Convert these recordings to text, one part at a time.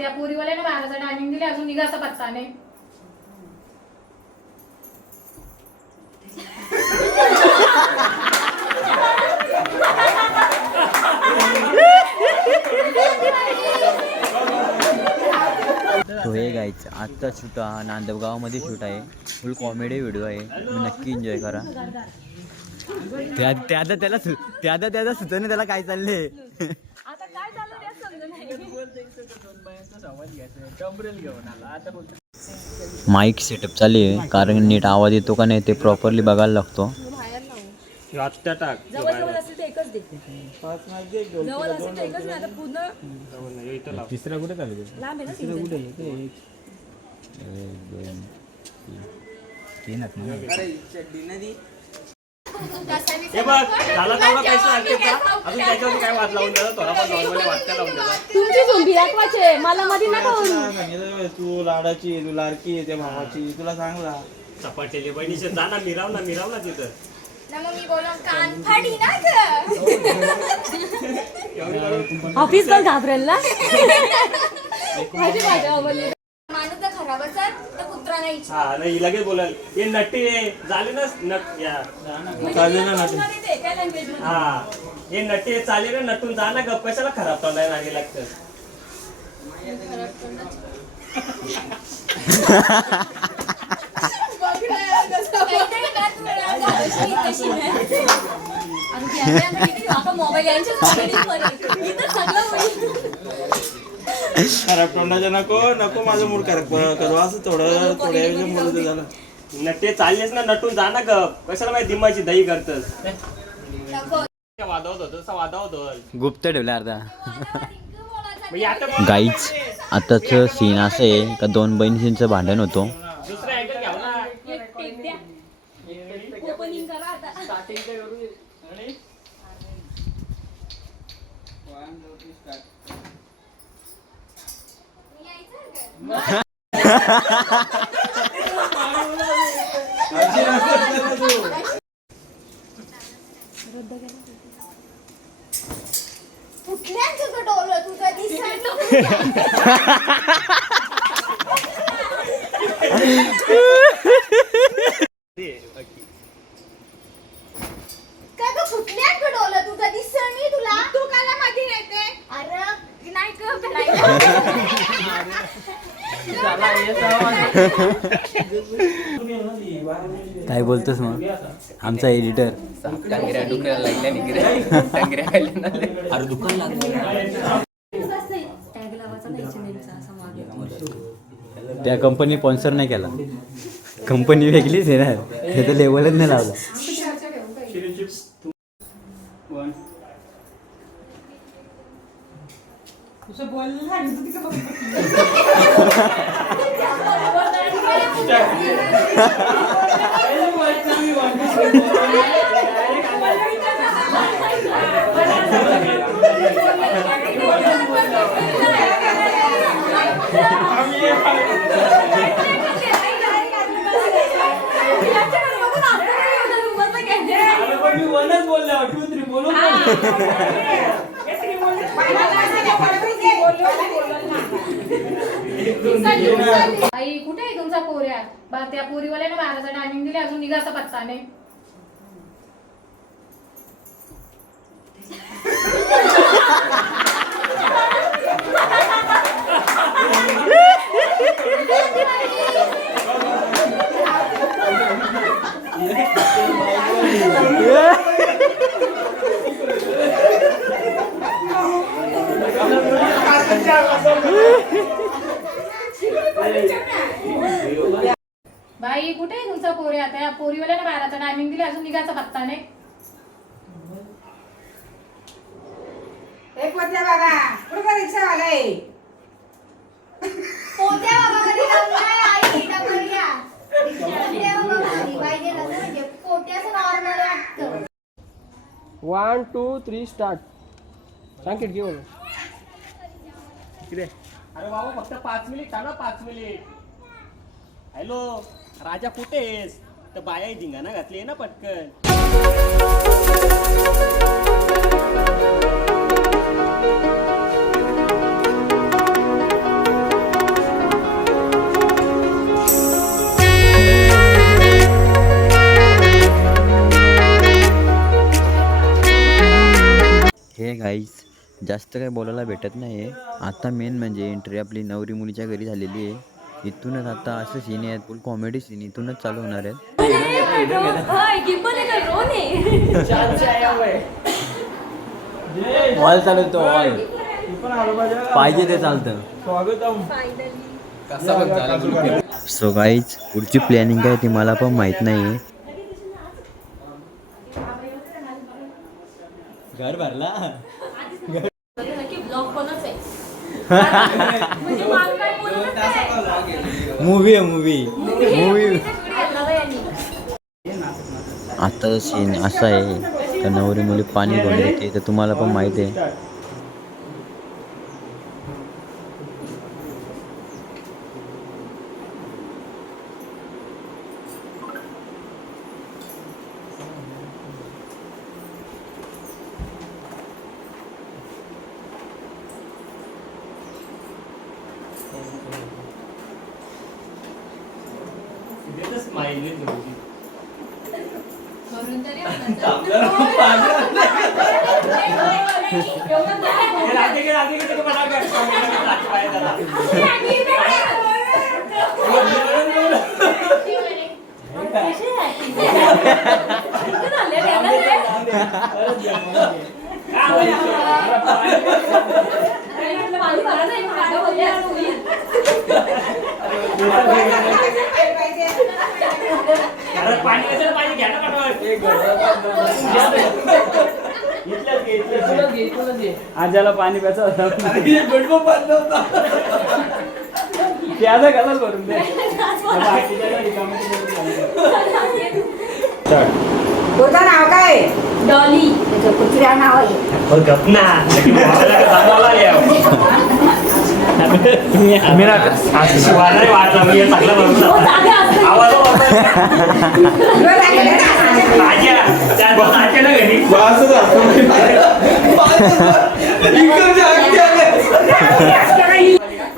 त्या पोरीवाल्याने 12चा टायमिंग दिले, अजून निघायचा पत्ता नाही. तो हे गाईच आजचा शूट हा नांदगावमध्ये शूट आहे. फुल कॉमेडी व्हिडिओ आहे, तुम्ही नक्की एन्जॉय करा. त्याला सुचने त्याला काय चाललंय. माईक सेटअप चालू आहे, कारण नीट आवाज येतो का नाही ते प्रॉपरली बघायला लागतो. तिसरा कुठे चालू हे बघ झाला तेवढा पैसा आणते का अजून त्याच्यावर काय वाद लावून द्यायला थोडा पण नॉर्मली वाटका लावून द्यायला. तुमची झोंबी दाखवायचे मला मध्ये नका. तू लाडाची तू लाडकी त्या भावाची तुला चांगला चपाटेली बहिणीचे जा ना मिराव ना तिथं मग मी बोलून कान फाडी ना ऑफिस पण घाबरेल ना. माझी माझ्या आवडली माणूस तर खराबच आहे तर कुत्रा नाही. हा नाही लगेच बोलाल हे नट्टी झाले ना नट या हा हे नट्टी चाले ना नटून जा ना गप्प कशाला खराब तोंडाय नागे लागतं. खराब तोंडाच्या नको माझं मूड करू असं थोडं थोड्या मूड झालं. नट्टे चाललेस ना नटून जा ना गप कशाला माहिती दिमाची दही करतस वादावत होत वादावत होत गुप्त ठेवलं अर्धा. आता गाईच आताच सीन असं आहे का दोन बहिणींचं भांडण होतो. दुसरा अँगल घ्याव ना. ओपनिंग करा आता. कुठल्या तुझं डोलं तुझं दिसत काय ग कुठल्या डोलं तुझं दिसत नाही तुला तू काला मध्ये येते. अरे नाही काय बोलतोस मग आमचा एडिटर. अरे दुकान त्या कंपनी स्पॉन्सर नाही केला. कंपनी वेगळीच आहे ना, त्याचं लेवलच नाही लावलं. आई कुठे आहे तुमचा पोऱ्या? त्या पोरीवाल्याने 12चा टायमिंग दिले, अजून निघायचा पत्ता नाही. बाई कुठे आहे तुमचा पोऱ्या? त्या पोरीवाल्याने 12चा टायमिंग दिले, अजून निघायचा पत्ता नाही. एक पोत्या बाबा कुठं रिक्षावाला आहे? पोत्या बाबा मध्ये लावलाय आई डबऱ्या. पोत्या बाबा भारी पाहिजे ना, म्हणजे पोत्याचं नॉर्मल वाटतं. 1 2 3 स्टार्ट. सांगितलं घेऊ किती अरे बाबा फक्त 5 मिनिट थांबा 5 मिनिट. हॅलो राजा कुठे आहेस? तर बाया धिंगाणा घातली ना पटकन. हे गाईज जास्त काही बोलायला भेटत नाही आहे. आता मेन म्हणजे एंट्री आपली नवरी मुलीच्या घरी झालेली आहे. इथूनच आता असं सीन आहेत, फुल कॉमेडी सीन इथूनच चालू होणार आहेत. वॉल चालवतो वॉल पाहिजे ते चालतं. सो गाईज पुढची प्लॅनिंग काय ती मला पण माहीत नाही आहे. घर भरला मूवी आहे मूवी. आता सीन असा आहे तर नवरी मुली पाणी घेऊन येते तर तुम्हाला पण माहिती आहे. आजाला पाणी प्यायचं होतं त्याचा कसा करून दे. तुझं नाव काय? डॉली. त्याचं कुत्र्या नाव आहे.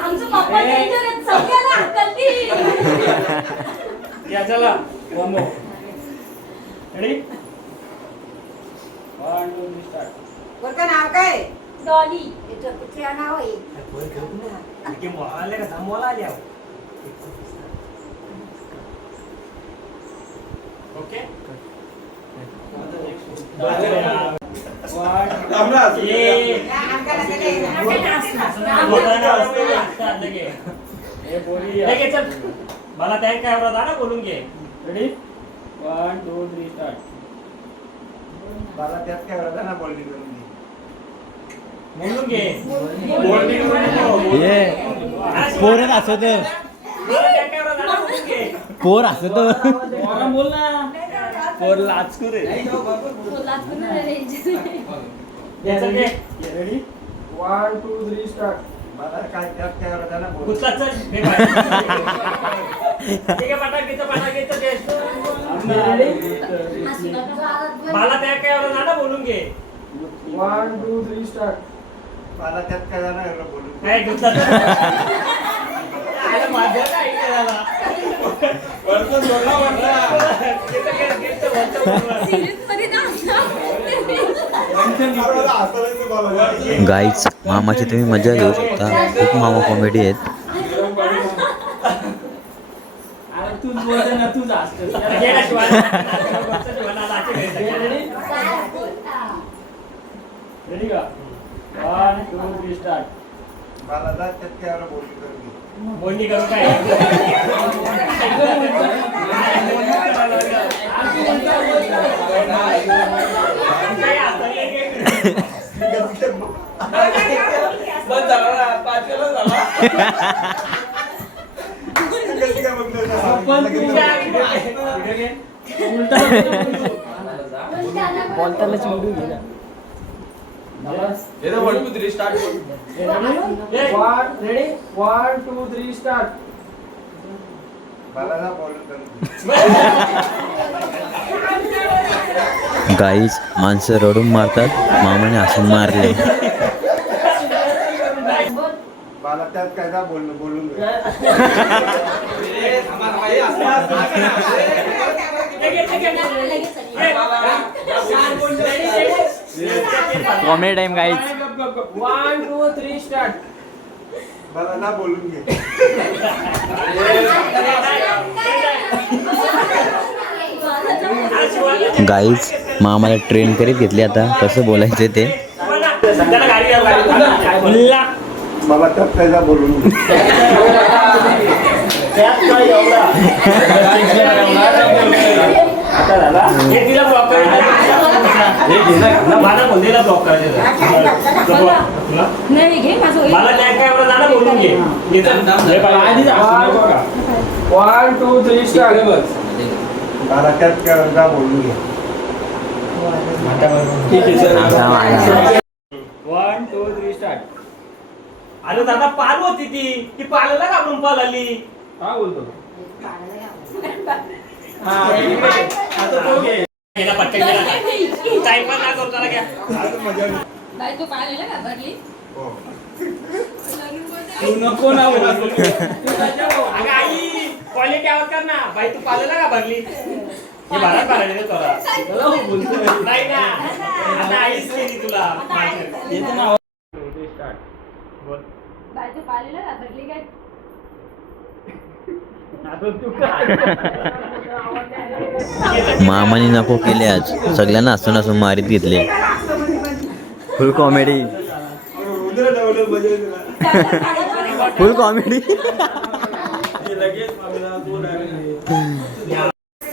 आमचं पप्पा danger आहेत, सगळ्याला अक्कल ती. चला one more. Ready? 1 2 3 start. तुझं नाव काय? डॉली. त्याचं कुत्र्या नाव आहे. ओके मला त्या काय ना बोलून घे. Ready? 1 2 3 start. मला त्यात काय होतं ना बोलणी करून घे. बोलून घे. पोर असत पोर असत बोल ना. पोर लाचकू रे. Ready? 1 2 3 start. मला काय त्यात काय होतं ना बोल. मला त्या काय ना बोलून घे. 1 2 3 start. मला त्यात काय जाणार बोलून. काय गुस्सा माझं काय वरचं सोडला म्हटलं. गाईज मामाची तुम्ही मजा घेऊ शकता. खूप मामा कॉमेडी आहेत. अरे तूच बोलते ना तूच असतेस. Ready का? 1 2 3 start. मला त्यात काय बोलणी करून घे. बोलणी करू काय बोलताना चिवडू घे ना. Ready? Ready? 1 2 3 start. मला ना बोलून करून घे. गाईज माणसं रडून मारतात. मामाने हसून मारले. मला त्यात काय जा बोलून घे. Comedy time guys. 1 2 3 स्टार्ट. मला ना बोलून घे. गाईज मग आम्हाला ट्रेन करीत घेतली आता कसं बोलायचं ते. सध्याला गाडी काय बोलला मला टप्प्याचा बोलून घे. त्यात काय एवढा आता झाला हे तिला ब्लॉक करायचं मला बोललेला ब्लॉक करायचं नाही घे माझं मला काय काय एवढं झालं बोलून घे 1 2 3 स्टार्ट. मला टप्प्याचा बोलून घे. ठीक आहे सर. 1 2 3 स्टार्ट. अरे दादा पाल होती ती पालाला घाबरून पळाली. काय बोलतो? गेला पटकन गेला टाइम पण ना करू त्याला घ्या बाई तू पाहिलेलं का बदली तू नको ना बोलू. अगं आई क्वालिटी आवाज कर ना बाई तू पालाला का भरली हे भरात भरायला तोरा नाही ना आता आईच केली तुला येते ना. स्टार्ट. बाई तू पाहिलेलं का बदली काय मामाने नको केले आज सगळ्यांना हसून हसून मारीत घेतले. फुल कॉमेडी फुल कॉमेडी. लगेच मला बोल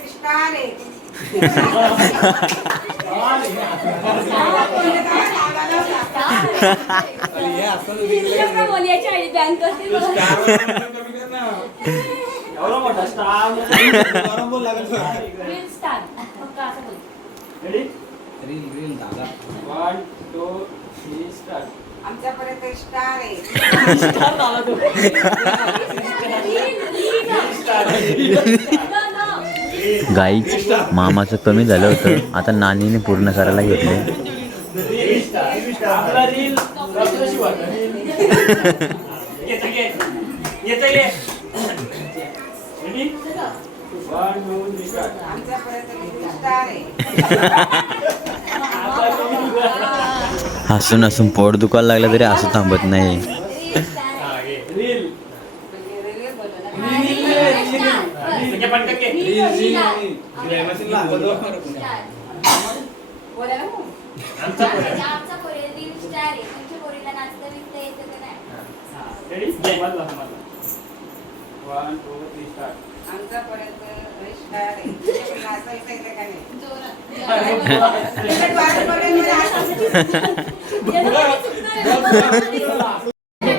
स्टार आहे. बोलायची आई बॅन करते एवढा मोठा स्टार. रील स्टार फक्त असं बोल. रेडी? 1 2 3 स्टार्ट. आमच्यापर्यंत स्टार आहे. गाईज मामाचं कमी झालं होतं आता नानीने पूर्ण करायला घेतले. आपला रील कशी वाटतं? येतं ये रेडी? 1 2 3 स्टार्ट. आमच्यापर्यंत स्टार आहे. हसून हसून पोट दुखायला लागलं तरी असं थांबत नाही. रील. पटकन घे आमचा पोरी रील स्टार आहे. तुमच्या पोरीला नाचता बिचता येतं का नाही? रेडी? 1 2 3 स्टार्ट. आमच्यापर्यंत स्टार आहे. नाचायचं आहे का नाही? जोरात.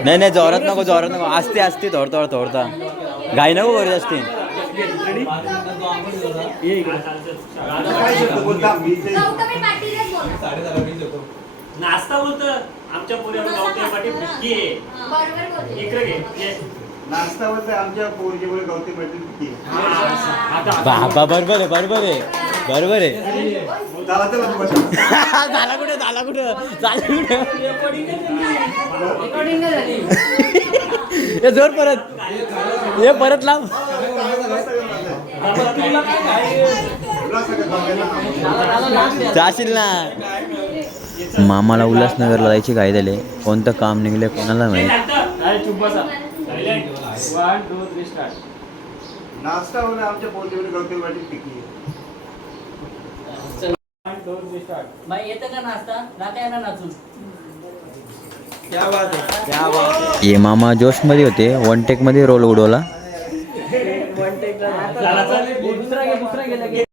नाही जोरात नको असते असते थोडता थोडता गाई नको करत असते. गौतमी पाटीलच बोला. नाश्ता बोलत आमच्या पुण्याला गावठी पाठी फिक्की आहे बरोबर बोलले. इकडे घे ये. नाश्ता होतं आमच्या पोरगीमुळे गवती भेटली किती. बाबा बरोबर आहे झाला तर झाला कुठं हे जोर परत लाव. जाशील ना. मामाला उल्हासनगरला जायची घाई झाली. कोणतं काम निघले कोणाला माहित. काय चुप बसा. 1 2 3 स्टार्ट. नाश्ता होतं आमच्या पोरगीमुळे गवती भेटली किती. 1 2 3 स्टार्ट. बाई येतं का नाश्ता राहता येणार नाचून क्या बात है. हे मामा जोश मध्ये होते. 1 टेक मध्ये रोल उडवला. दुसरा घे लगे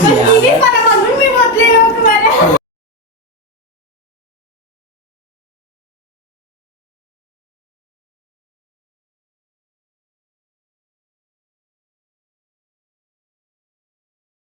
पण TV पण